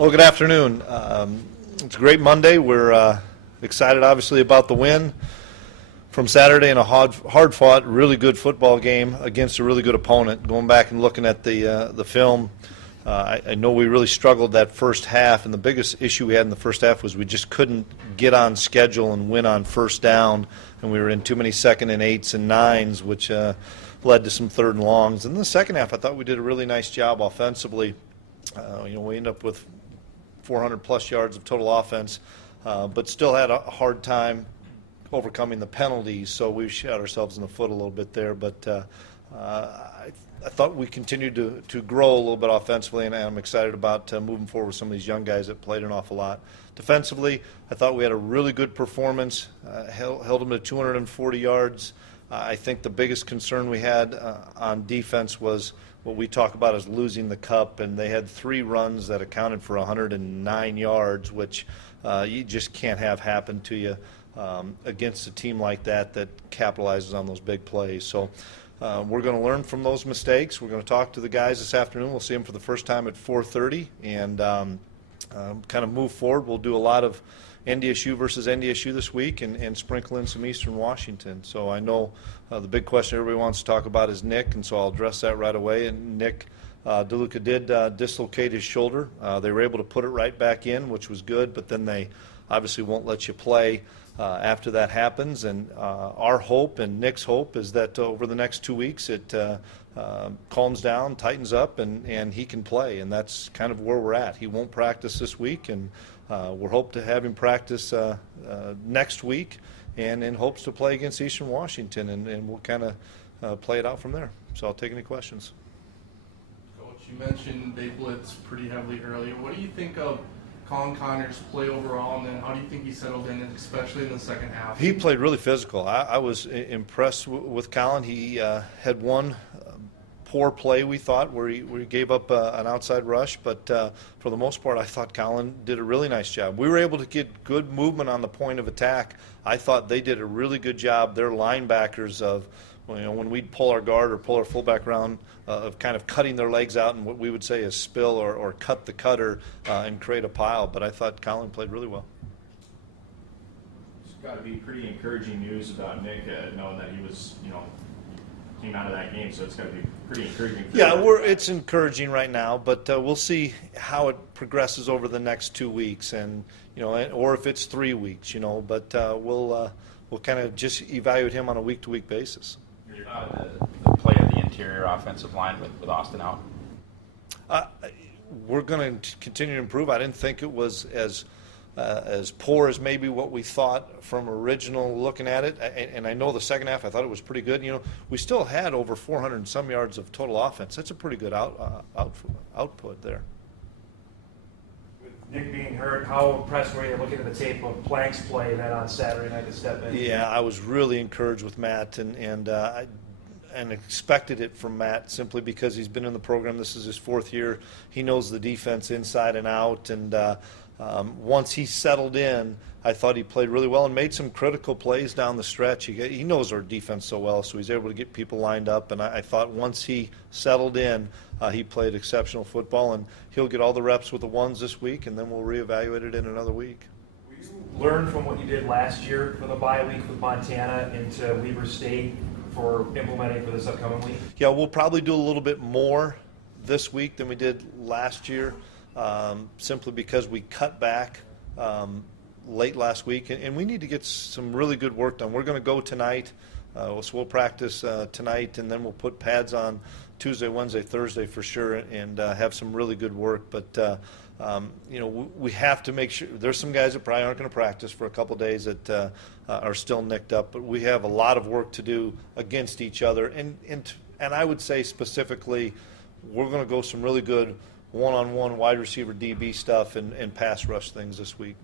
Well, good afternoon. It's a great Monday. We're excited, obviously, about the win from Saturday in a hard-fought, really good football game against a really good opponent. Going back and looking at the film, I know we really struggled that first half, and the biggest issue we had in the first half was we just couldn't get on schedule and win on first down, and we were in too many second and 8s and 9s, which led to some third and longs. And in the second half, I thought we did a really nice job offensively. We ended up with 400-plus yards of total offense, but still had a hard time overcoming the penalties, so we shot ourselves in the foot a little bit there. But I thought we continued to grow a little bit offensively, and I'm excited about moving forward with some of these young guys that played an awful lot. Defensively, I thought we had a really good performance, held them to 240 yards. I think the biggest concern we had on defense was what we talk about as losing the cup, and they had 3 runs that accounted for 109 yards, which you just can't have happen to you against a team like that capitalizes on those big plays. So we're going to learn from those mistakes. We're going to talk to the guys this afternoon. We'll see them for the first time at 4:30, and kind of move forward. We'll do a lot of NDSU versus NDSU this week and sprinkle in some Eastern Washington. So I know the big question everybody wants to talk about is Nick, and so I'll address that right away. And Nick DeLuca did dislocate his shoulder. They were able to put it right back in, which was good, but then they obviously won't let you play after that happens. And our hope and Nick's hope is that over the next 2 weeks it calms down, tightens up, and he can play. And that's kind of where we're at. He won't practice this week, and we're hoping to have him practice next week, and in hopes to play against Eastern Washington, and we'll kind of play it out from there. So I'll take any questions. Coach, you mentioned they blitz pretty heavily earlier. What do you think of Colin Connor's play overall, and then how do you think he settled in, especially in the second half? He played really physical. I was impressed with Colin. He had one poor play, we thought, where he gave up an outside rush, but for the most part I thought Colin did a really nice job. We were able to get good movement on the point of attack. I thought they did a really good job, their linebackers, of when we'd pull our guard or pull our fullback around, of kind of cutting their legs out and what we would say is spill or cut the cutter and create a pile. But I thought Colin played really well. It's got to be pretty encouraging news about Nick, knowing that he was, came out of that game, so it's got to be pretty encouraging. Yeah, it's encouraging right now, but we'll see how it progresses over the next 2 weeks, and or if it's 3 weeks, But we'll kind of just evaluate him on a week-to-week basis. The play of the interior offensive line with Austin out. We're going to continue to improve. I didn't think it was as poor as maybe what we thought from original looking at it. And I know the second half I thought it was pretty good. We still had over 400 and some yards of total offense. That's a pretty good output there. With Nick being hurt, how impressed were you looking at the tape of Plank's play then on Saturday night to step in? Yeah, I was really encouraged with Matt, and expected it from Matt simply because he's been in the program. This is his 4th year. He knows the defense inside and out, and once he settled in, I thought he played really well and made some critical plays down the stretch. He knows our defense so well, so he's able to get people lined up, and I thought once he settled in, he played exceptional football, and he'll get all the reps with the ones this week, and then we'll reevaluate it in another week. Will you learn from what you did last year for the bye week with Montana into Weber State for implementing for this upcoming week? Yeah, we'll probably do a little bit more this week than we did last year, simply because we cut back late last week, and we need to get some really good work done. We're going to go tonight, so we'll practice tonight, and then we'll put pads on Tuesday, Wednesday, Thursday for sure, and have some really good work. But we have to make sure. There's some guys that probably aren't going to practice for a couple days that are still nicked up, but we have a lot of work to do against each other, and I would say specifically we're going to go some really good one-on-one wide receiver DB stuff and pass rush things this week.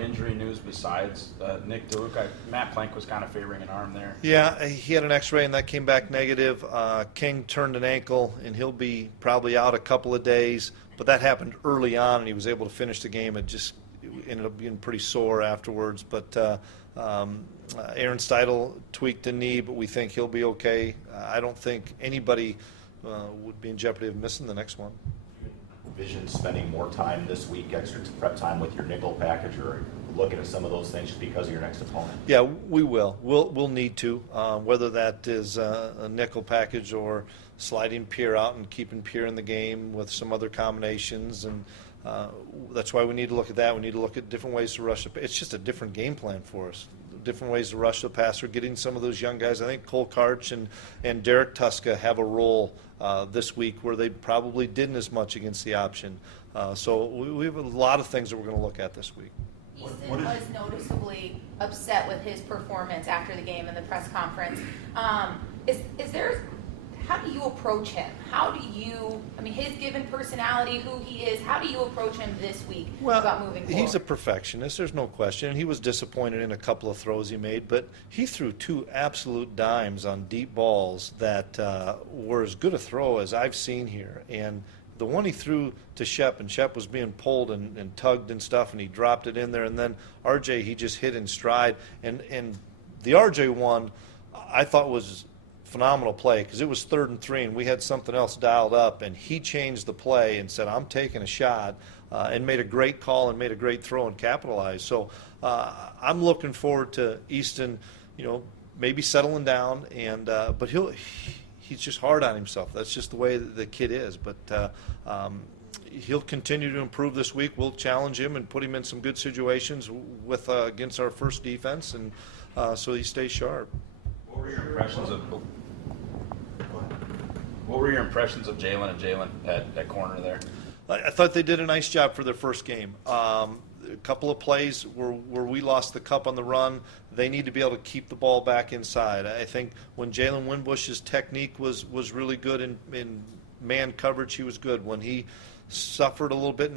Injury news besides Nick DeLuca? Matt Plank was kind of favoring an arm there. Yeah, he had an x-ray and that came back negative. King turned an ankle, and he'll be probably out a couple of days, but that happened early on, and he was able to finish the game. It ended up being pretty sore afterwards, but Aaron Steidel tweaked the knee, but we think he'll be okay. I don't think anybody would be in jeopardy of missing the next one. envision spending more time this week, extra prep time with your nickel package, or looking at some of those things just because of your next opponent? Yeah, we will. We'll need to, whether that is a nickel package or sliding Pierre out and keeping Pierre in the game with some other combinations, and that's why we need to look at that. We need to look at different ways to rush the. It's just a different game plan for us. Different ways to rush the passer, getting some of those young guys. I think Cole Karch and Derek Tuska have a role this week where they probably didn't as much against the option. So we have a lot of things that we're going to look at this week. Easton was noticeably upset with his performance after the game in the press conference. How do you approach him? His given personality, who he is, how do you approach him this week about moving forward? He's a perfectionist, there's no question. He was disappointed in a couple of throws he made, but he threw 2 absolute dimes on deep balls that were as good a throw as I've seen here. And the one he threw to Shep, and Shep was being pulled and tugged and stuff, and he dropped it in there. And then RJ, he just hit in stride. And the RJ one, I thought was phenomenal play because it was 3rd and 3, and we had something else dialed up, and he changed the play and said, I'm taking a shot, and made a great call and made a great throw and capitalized. So I'm looking forward to Easton, maybe settling down, and but he's just hard on himself. That's just the way the kid is. But he'll continue to improve this week. We'll challenge him and put him in some good situations with against our first defense, and so he stays sharp. What were your impressions of Jalen and Jalen at corner there? I thought they did a nice job for their first game. A couple of plays where we lost the cup on the run, they need to be able to keep the ball back inside. I think when Jalen Winbush's technique was really good in man coverage, he was good. When he suffered a little bit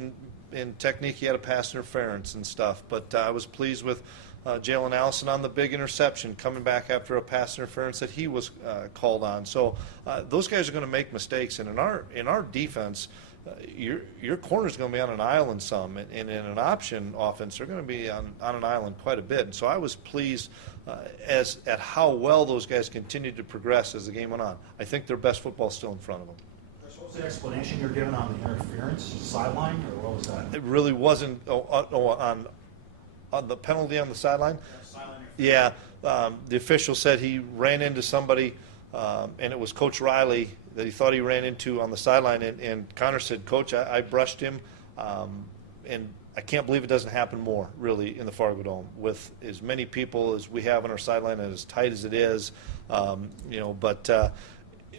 in technique, he had a pass interference and stuff. But I was pleased with Jalen Allison on the big interception, coming back after a pass interference that he was called on. So those guys are going to make mistakes, and in our defense, your corner is going to be on an island some, and in an option offense, they're going to be on an island quite a bit. And so I was pleased at how well those guys continued to progress as the game went on. I think their best football is still in front of them. What was the explanation you're giving on the interference sideline, or what was that? It really wasn't on the penalty on the sideline. Yeah, the official said he ran into somebody, and it was Coach Riley that he thought he ran into on the sideline, and Connor said, Coach, I brushed him, and I can't believe it doesn't happen more, really, in the Fargo Dome with as many people as we have on our sideline and as tight as it is, but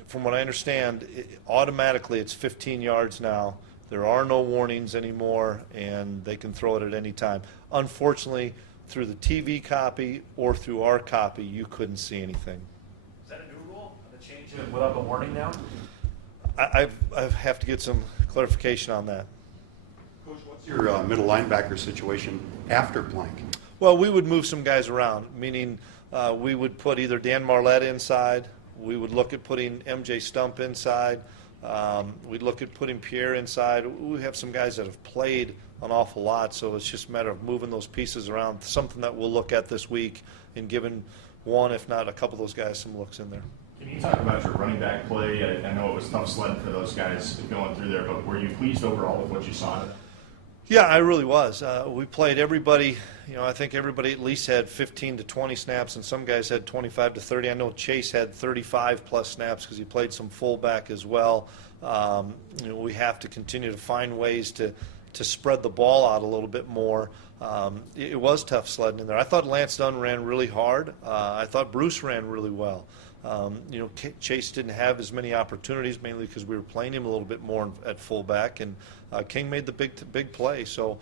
from what I understand, automatically it's 15 yards now. There are no warnings anymore, and they can throw it at any time. Unfortunately, through the TV copy or through our copy, you couldn't see anything. Is that a new rule? The change without the warning now? I have to get some clarification on that. Coach, what's your middle linebacker situation after blank? Well, we would move some guys around, meaning we would put either Dan Marlette inside. We would look at putting MJ Stump inside. We'd look at putting Pierre inside. We have some guys that have played an awful lot, so it's just a matter of moving those pieces around, something that we'll look at this week and giving one, if not a couple of those guys, some looks in there. Can you talk about your running back play? I know it was tough sledding for those guys going through there, but were you pleased overall with what you saw? Yeah, I really was. We played everybody. I think everybody at least had 15 to 20 snaps, and some guys had 25 to 30. I know Chase had 35 plus snaps because he played some fullback as well. We have to continue to find ways to spread the ball out a little bit more. It was tough sledding in there. I thought Lance Dunn ran really hard. I thought Bruce ran really well. Chase didn't have as many opportunities, mainly because we were playing him a little bit more at fullback, and King made the big play. So,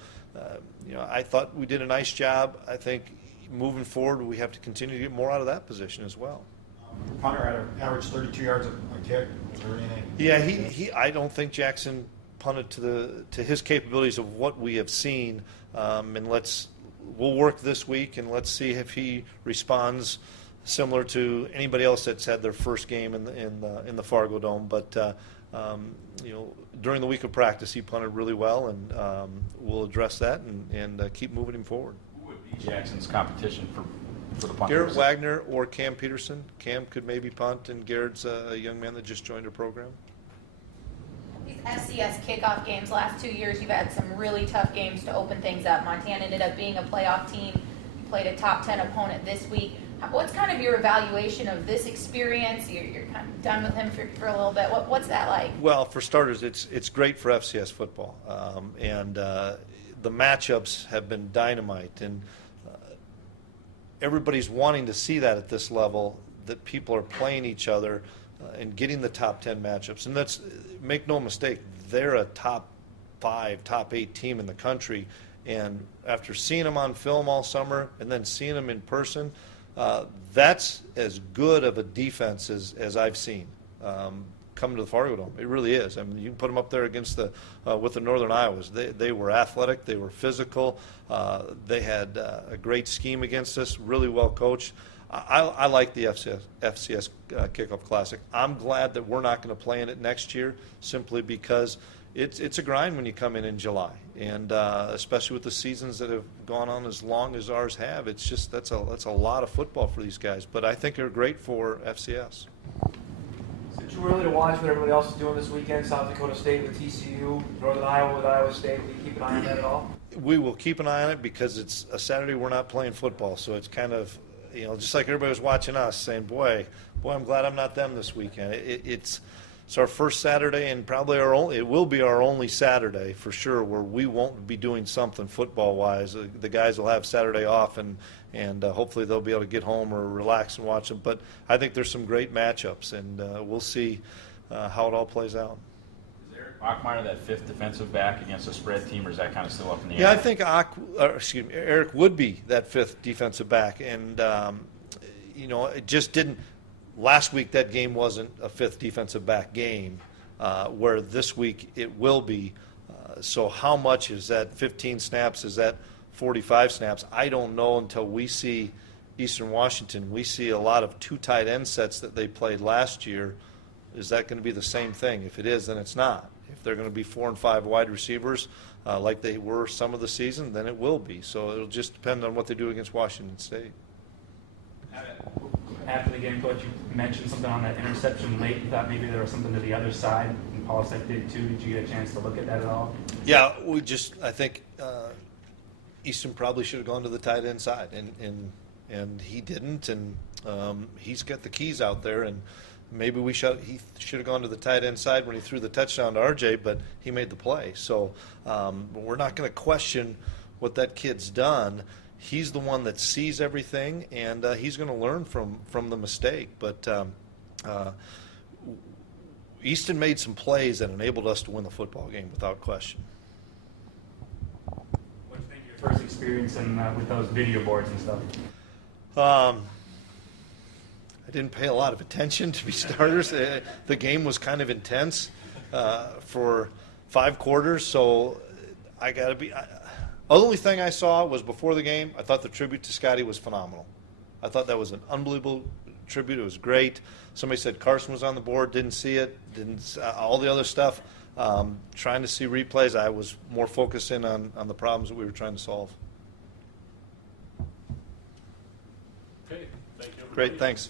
I thought we did a nice job. I think moving forward, we have to continue to get more out of that position as well. Punter had averaged 32 yards a kick. Is there anything? Yeah, I don't think Jackson punted to his capabilities of what we have seen, and we'll work this week, and let's see if he responds similar to anybody else that's had their first game in the Fargo Dome. But during the week of practice, he punted really well, and we'll address that and keep moving him forward. Who would be Jackson's competition for the punters? Garrett Wagner or Cam Peterson. Cam could maybe punt, and Garrett's a young man that just joined our program. These FCS kickoff games, last 2 years, you've had some really tough games to open things up. Montana ended up being a playoff team. You played a top 10 opponent this week. What's kind of your evaluation of this experience? You're kind of done with him for a little bit. What's that like? Well, for starters, it's great for FCS football, and the matchups have been dynamite, and everybody's wanting to see that at this level, that people are playing each other and getting the top 10 matchups. And that's, make no mistake, they're a top 5, top 8 team in the country, and after seeing them on film all summer and then seeing them in person, that's as good of a defense as I've seen coming to the Fargo Dome. It really is. I mean, you can put them up there against with the Northern Iowas. They were athletic. They were physical. They had a great scheme against us, really well coached. I like the FCS Kickoff Classic. I'm glad that we're not going to play in it next year, simply because it's a grind when you come in July, and especially with the seasons that have gone on as long as ours have. It's just that's a lot of football for these guys. But I think they're great for FCS. Is it too early to watch what everybody else is doing this weekend? South Dakota State with TCU, Northern Iowa with Iowa State. Will you keep an eye on that at all? We will keep an eye on it because it's a Saturday. We're not playing football, so it's kind of, just like everybody was watching us, saying, "Boy, I'm glad I'm not them this weekend." It's our first Saturday, and probably it will be our only Saturday for sure, where we won't be doing something football-wise. The guys will have Saturday off, and hopefully they'll be able to get home or relax and watch them. But I think there's some great matchups, and we'll see how it all plays out. Is Eric Bachmeyer that fifth defensive back against a spread team, or is that kind of still up in the air? Yeah, I think Eric would be that fifth defensive back, and it just didn't. Last week that game wasn't a fifth defensive back game, where this week it will be. So how much is that 15 snaps? Is that 45 snaps? I don't know until we see Eastern Washington. We see a lot of 2 tight end sets that they played last year. Is that going to be the same thing? If it is, then it's not. If they're going to be 4 and 5 wide receivers like they were some of the season, then it will be. So it'll just depend on what they do against Washington State. After the game, Coach, you mentioned something on that interception late. You thought maybe there was something to the other side, and Polisek did too. Did you get a chance to look at that at all? Yeah, I think Easton probably should have gone to the tight end side, and he didn't, and he's got the keys out there, and maybe he should have gone to the tight end side when he threw the touchdown to RJ, but he made the play. So we're not going to question what that kid's done. He's the one that sees everything, and he's going to learn from the mistake. But Easton made some plays that enabled us to win the football game without question. What do you think of your first experience with those video boards and stuff? I didn't pay a lot of attention, to be starters. The game was kind of intense for 5 quarters, so I got to be. The only thing I saw was before the game, I thought the tribute to Scotty was phenomenal. I thought that was an unbelievable tribute. It was great. Somebody said Carson was on the board, didn't see it, all the other stuff. Trying to see replays, I was more focused in on the problems that we were trying to solve. Okay, thank you, everybody. Great, thanks.